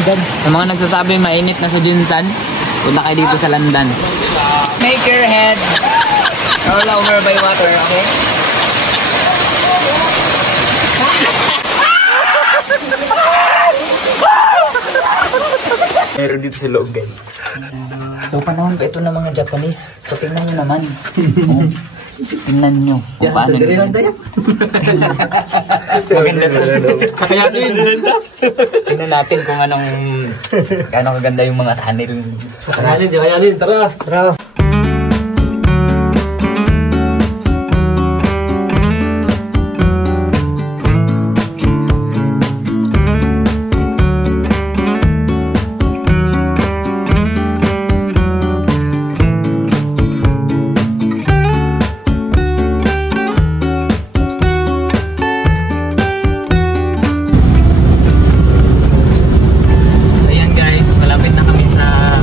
London. Sa mga nagsasabi mainit na sa Jinsan, punta kayo dito sa London. Make your head roll over by water, okay? Meron dito sa loob, guys. So, panahon pa ito ng mga Japanese. So, tingnan nyo naman. Oh, tingnan nyo. Kung paano nyo. Maganda to. Kaya tingnan natin kung anong kaganda yung mga tunnel. Kayanin, tara. Tara.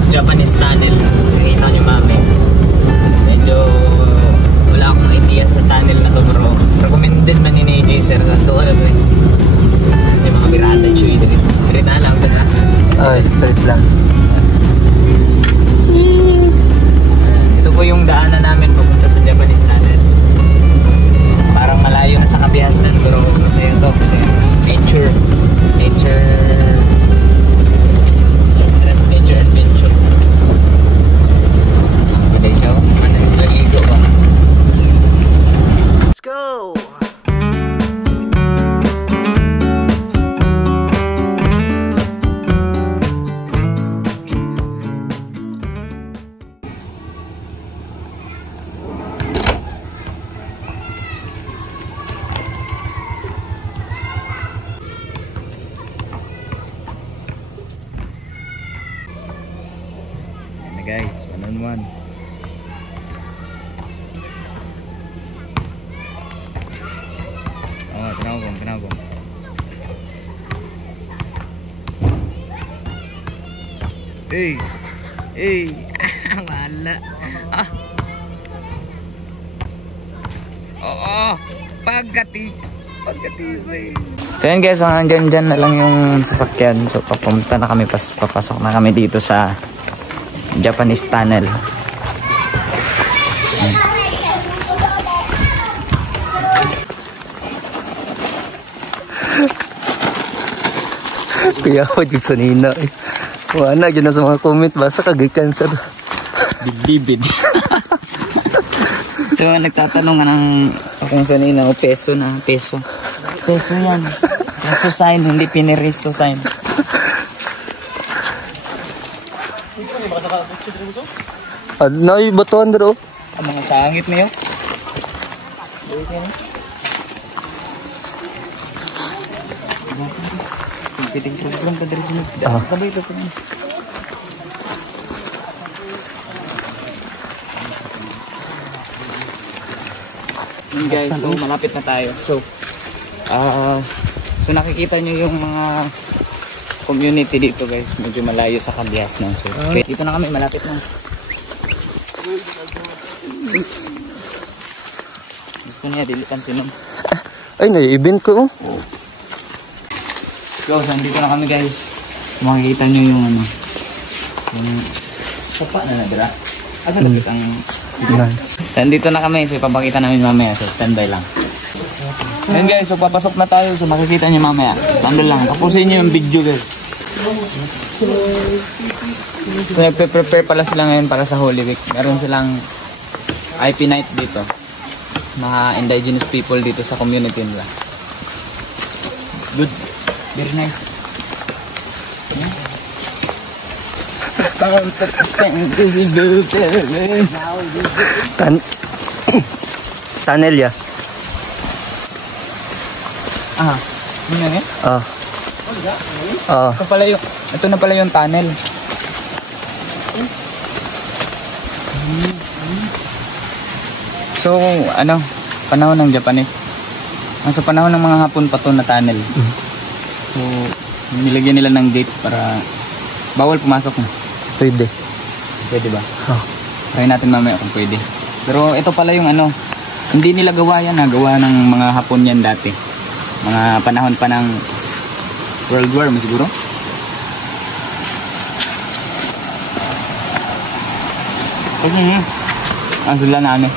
Japanese tunnel. Nakita nyo mami. Medyo wala akong idea sa tunnel na to, bro. Recommended man ni AJ sir. Ito ano to eh. Kasi mga birada chuy. Birada lang ito na. Ay, salit lang. Ito po yung daanan namin papunta sa Japanese tunnel. Parang malayo na sa Kabihasnan, pero masaya ito kasi nature adventure. Hindi siya, ligo ba? Let's go! Guys, 1-on-1. Oh, tinawag. Hey, wala. Oo, pagkati. So yan guys, hanggang dyan na lang yung sasakyan. So papunta na kami, papasok na kami dito sa Japanese tunnel. Kaya ako dyan sa nina eh. Wala dyan na sa mga comment. Basta kagay-cancer. Bibid. So nagtatanong ng kung sa nina o peso na. Peso yan. Peso sign, hindi piniriso sign. Ano yung batuan dito? Ang mga sangit na yun. Piting program pa dari sunod. Sabay ito. Guys, so malapit na tayo. So nakikita nyo yung mga community dito guys. Medyo malayo sa Kabihasnan. So okay, dito na kami, malapit na. Gusto niya dilitan sinom. Ay, nai-event ko. So dito na kami guys. Makikita nyo yung ano, yung sopa na nadira. Asa lapit ang nandito na kami. So ipapakita namin mamaya. So standby lang. Ayan guys, so papasok na tayo. So makikita nyo mamaya. Standby lang. Tapusin nyo yung video guys. So nagpe-prepare pala sila ngayon para sa Holy Week. Meron silang IP night dito. Mga indigenous people dito sa community nila. Good. Very nice. Tunnel ya? Ano yan eh? Ito na pala yung tunnel. So, ano, panahon ng Japanese. Sa panahon ng mga Hapon pa to na tunnel. So, nilagyan nila ng gate para bawal pumasok na. Pwede. Pwede ba? Try natin mamaya kung pwede. Pero ito pala yung ano, hindi nila gawa yan ha. Gawa ng mga Hapon yan dati. Mga panahon pa ng World War mo siguro. Kasi nga, ang sila na ano.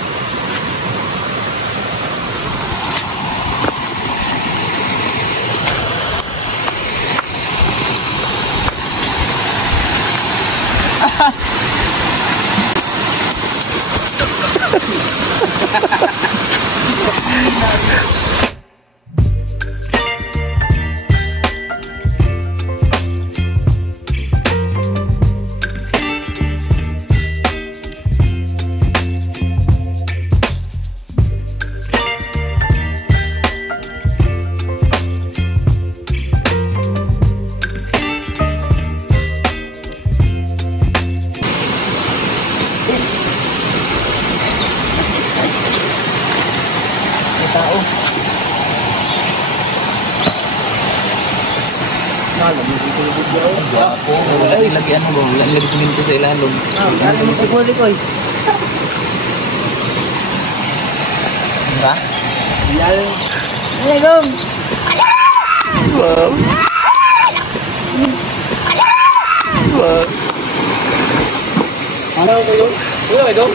Ay, lagi ano ba? Lagi siminto sa ilalong. Ano mo pagwali ko eh? Diba? Wow. Wow. Ano ko yun? Ulo kayo?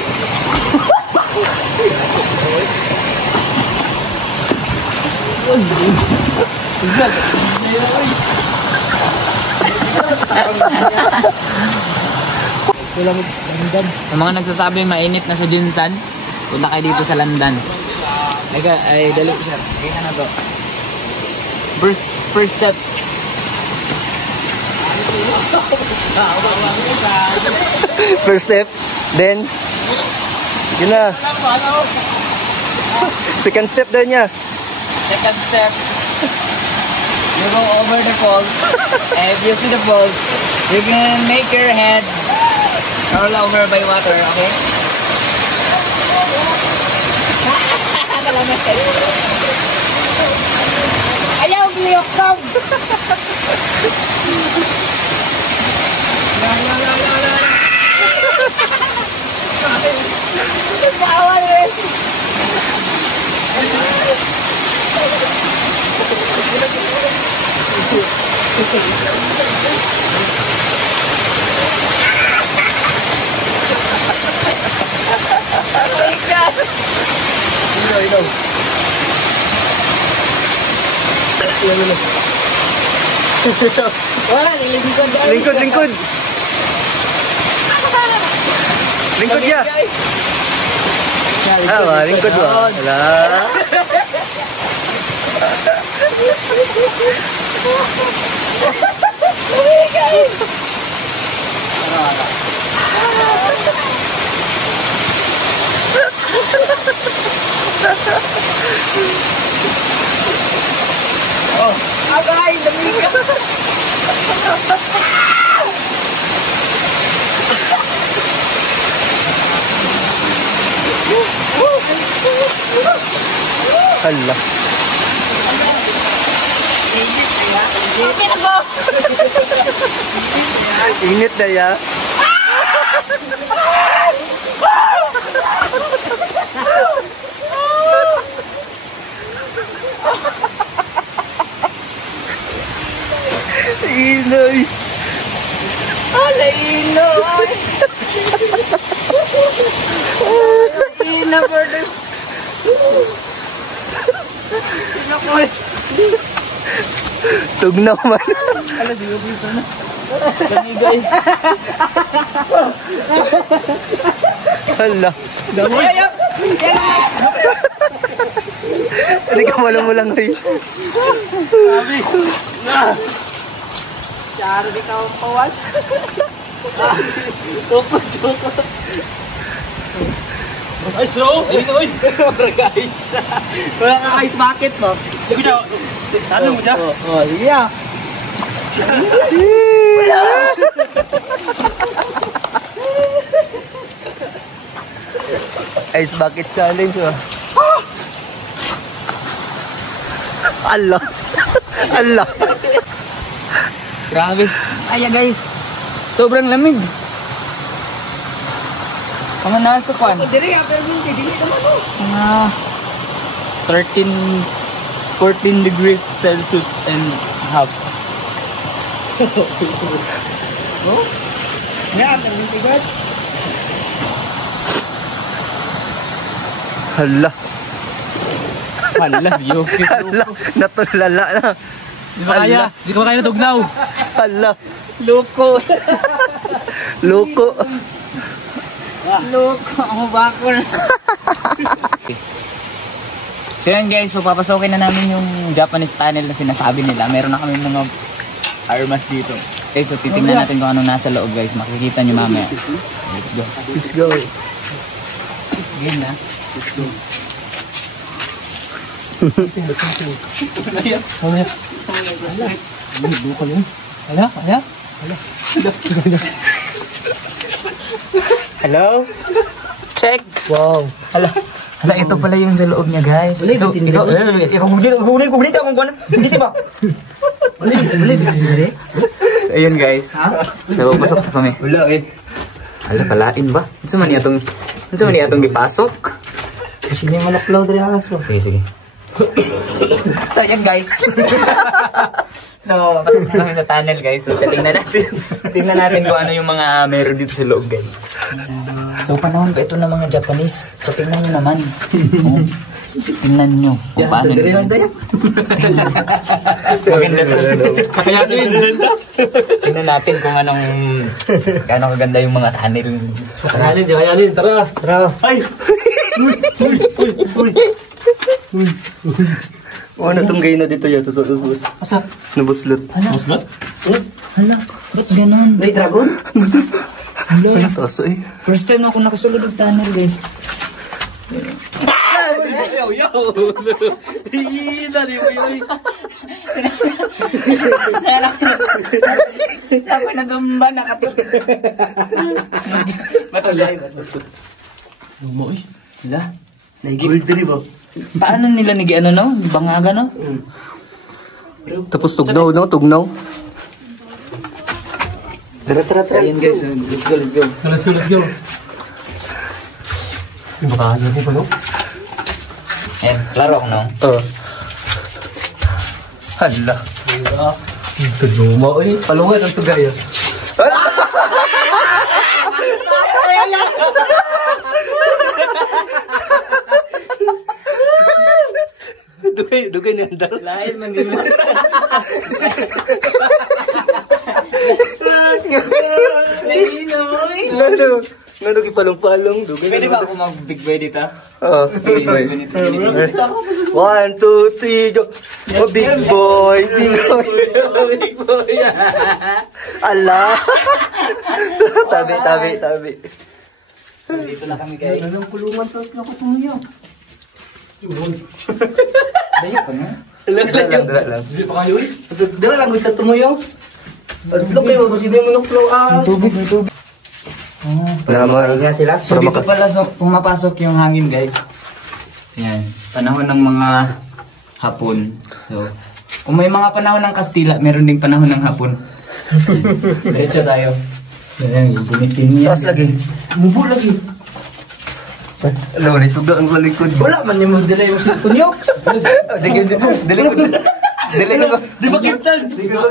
Ang mga nagsasabi mainit na sa Jinsan, punta kayo dito sa Landan. Ay, dali sir. Kaya na to. First step. First step, then yun na. Second step daw niya. Second step. You go over the falls. And if you see the falls, you can make your head roll over by water, okay? Ayaw, bliyok kam! Bawal rin! Wala, lingkod. Lingkod. Lingkod ya. Lingkod ba? Wala. Oh, agay, dami ka. Hala. Init na ya. Inoy. Ala, Inoy. Ina, brother. Sinakoy. Tugnaw man. Ala, sigo dito na. Kanigay. Hala. Damoy. Hindi ka malang-mulang ngayon. Sabi. Charo di ka ang pawal. Tukot. Ay, slow! Ay, oy! Guys! Wala ka ice bucket mo. Sige siya. Ano mo siya? Sige ah. Ice bucket challenge ah. Allah. Allah. Grabe. Ay, guys. Sobrang lamig. Mga nasa kwan. Dili after minti, dili naman oh. Mga 14 degrees Celsius and half. Oh? Yeah, after minti guys. Hala. Hala, yukis. Hala. Natulala na. Di ba kaya? Di ko kaya natugnaw. Hala. Loko. Loko. Loko. Ang bakol. So yan guys, so papasokin na namin yung Japanese tunnel na sinasabi nila. Meron na kami mga armas dito. Okay, so titingnan natin kung anong nasa loob guys. Makikita nyo mamaya. Let's go. Let's go. Game na. Let's go. Hello? Check. Wow. Hala. Hala, ito pala yung sa loob niya guys. Ikaw huli ka kung gano'n. Hindi ba? So ayun guys. Napapasok na kami. Wala eh. Hala, palain ba? Ano man itong gipasok? Kasi may man-upload rin alas ko. Sige, sige. So ayun guys. So, pasok na kami sa tunnel guys. So tingnan natin kung ano yung mga meron dito sa loob guys. So panahon pa ito ng mga Japanese. So tingnan nyo naman. Tingnan nyo kung paano nyo. Maganda to. Kakayanin. Tingnan natin kung anong gaano kaganda yung mga tunnel. Kakayanin. Tara. Tara. Ay! Uy! Oh, natunggay na dito yata sa usbus. Asa? Nabuslot. Buslot? Hala, ba't ganon? May dragon? Hala. Ay, taas eh. First time ako nakasulod ng tunnel guys. Yo! Dali mo yun. Ako natumba, nakatulog. Matulay. Umoy. Hala. Gold tree ba? Paano nila ano no? Bangaga no? Tapos tugnaw, no? Tugnaw. Tara. Ayan guys, let's go. Let's go. Yung baka mo pa, no? Ayan, klaro ako no? Oo. Hala. Ito luma, eh. Palungan ang sugaya. Dugay niya ang dal. Lain man din mo. Ngano gipalong-palong, dugay. Pwede ba ako mag-big boy dito? Oo. Big boy. 1, 2, 3, go. Oh, big boy. Big boy. Ala. Tabi. Dito na kami guys. Anong kulungan sa nakatungyo? Dayo pa na? Dala lang. Dala lang gusto tumuyo. Paglo kayo kasi may monoklo Tubig. Naman. Nga sila. So dito pala pumapasok yung hangin guys. Yan. Panahon ng mga hapon. So, kung may mga panahon ng Kastila, meron ding panahon ng hapon. Diretso tayo. Ayan, bunitin niya. Taas lagi. Mubo lagi. Ano, nisuga ang balikod. Wala man yung magdala yung kunyok. Dili ko. Di ba kitan? Yo,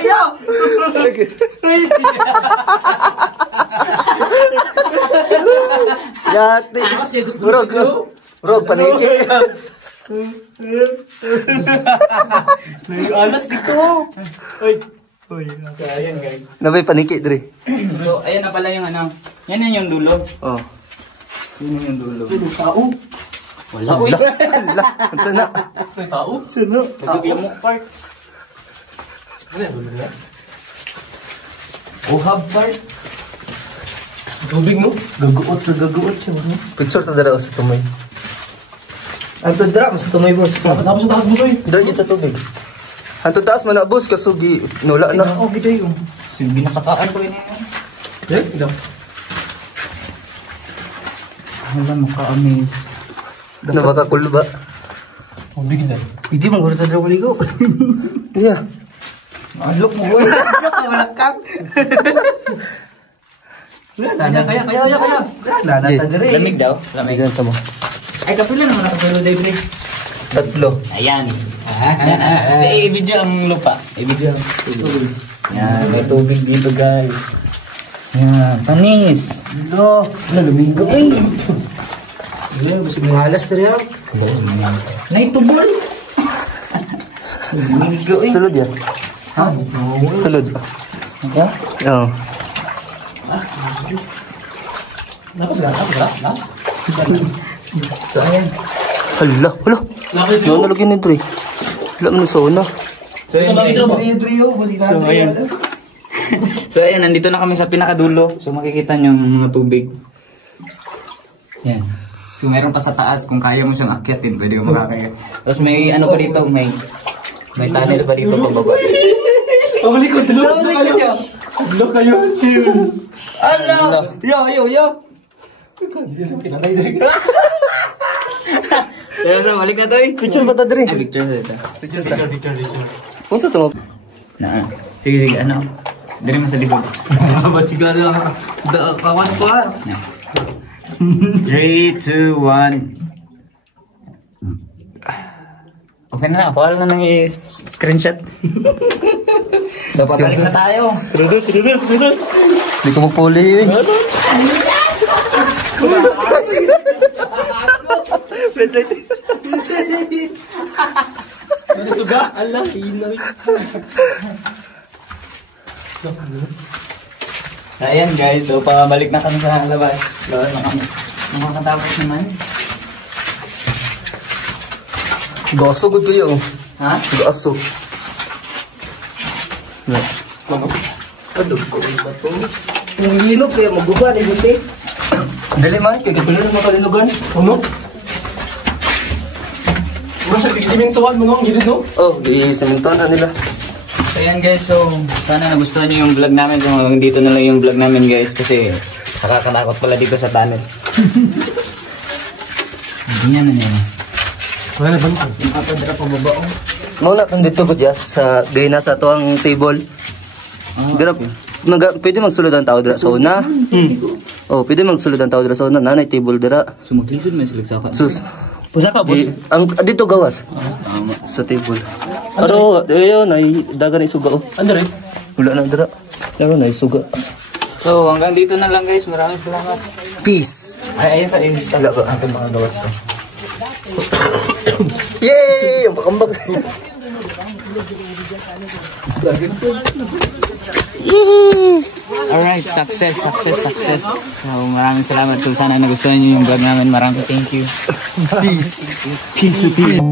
yo. Yati. Urog, paniki. Alas dito. Ayan guys. Nabay paniki, Dre. So, ayan na pala yung ano. Yan yung dulo. Oh. Yun yung dulo. Tao. Wala, uy. Ala, ang sana. May tao. Sino? Nagaglamok part. Uhab part. Tubig no? Gaguot siya. Picture ta dara sa tumay. Ang tudra mo sa tumay boss. Tapos sa taas busoy. Dali sa tubig. Hanto taas man na bus kasugi nula na. Oh, gito yung. Binasakaan ko yun. Ito. Wala maka-amaze. Na baka cool ba? Tubig na. Hindi mo gura tadra maligo. Yeah. Unlock mo boy. Malakap. Kaya. Dana tadra. Lamig daw. Lamig. Diyan mo. Ay, kapila naman nakasalo day pre. Tatlo. Ayan. I-video ang lupa. I-video. Yan, may tubig dito guys. Yan, panis. Lo. Lumigo eh. Wala, basta may halas na rin. Naitubol. Sulod yan. Ha? Sulod. Ya? Oo. Tapos lang, tapos. So, ayan. Hala, hala. Nalagyan nito eh. Wala mo na sauna. So yun guys. So ayun. So ayun, nandito na kami sa pinakadulo. So makikita nyo yung mga tubig. Yan. So meron pa sa taas, kung kaya mo siyang akyatin, pwede mo makakaya. Tapos may ano pa dito, may tunnel pa dito pababa. Pabalik niya. Look kayo. Ala! Yo! Pero sa balik na to eh. Picture ba ta diri? Picture sa ito. Picture. Kung sa to? Na, sige, ano? Diri mo sa likod. Masigala lang. Kawan ko ha. 3, 2, 1. Okay na, pawala na nang i-screenshot. So, pabalik na tayo. Hindi ko mapuli eh. Flashlight. Ano suga? Ala, ilaw. Ayan guys, so pabalik na kami sa labas. Labas na kami. Makakatapos naman. Gaso good kayo. Ha? Gaso. Aduh, ba to? Kung linog kaya maguba ni Jose. Dali man, kaya gituloy mo kalinugan. Ano? Masa sige simintuhan mo nung gilid no? Oh, di sementohan na nila. So ayan guys, so sana nagustuhan nyo yung vlog namin. So dito na lang yung vlog namin guys kasi nakakatakot pala dito sa tunnel. Ganyan na yan. Wala na bang? Nakapadra pa baba oh. Mauna kang dito gud ya sa gayna sa tuang table. Dira pwede magsulod ang tao dira sa una. Oh, pwede magsulod ang tao dira sa una. Nanay table dira. Sumaglisod may silagsaka. Sus. Pusa ka boss. Ang dito gawas Tama. sa table. Pero ayun ay dagan ni suga oh. Ano rin? Wala na dira. Pero na suga. So hanggang dito na lang guys. Maraming salamat. Peace. Ay, ayun sa Insta. Wala ba? Ang mga gawas ko. Yay! Ang pakambak. Alright, success. So maraming salamat. So sana nagustuhan nyo yung vlog namin. Maraming thank you. Peace. Peace.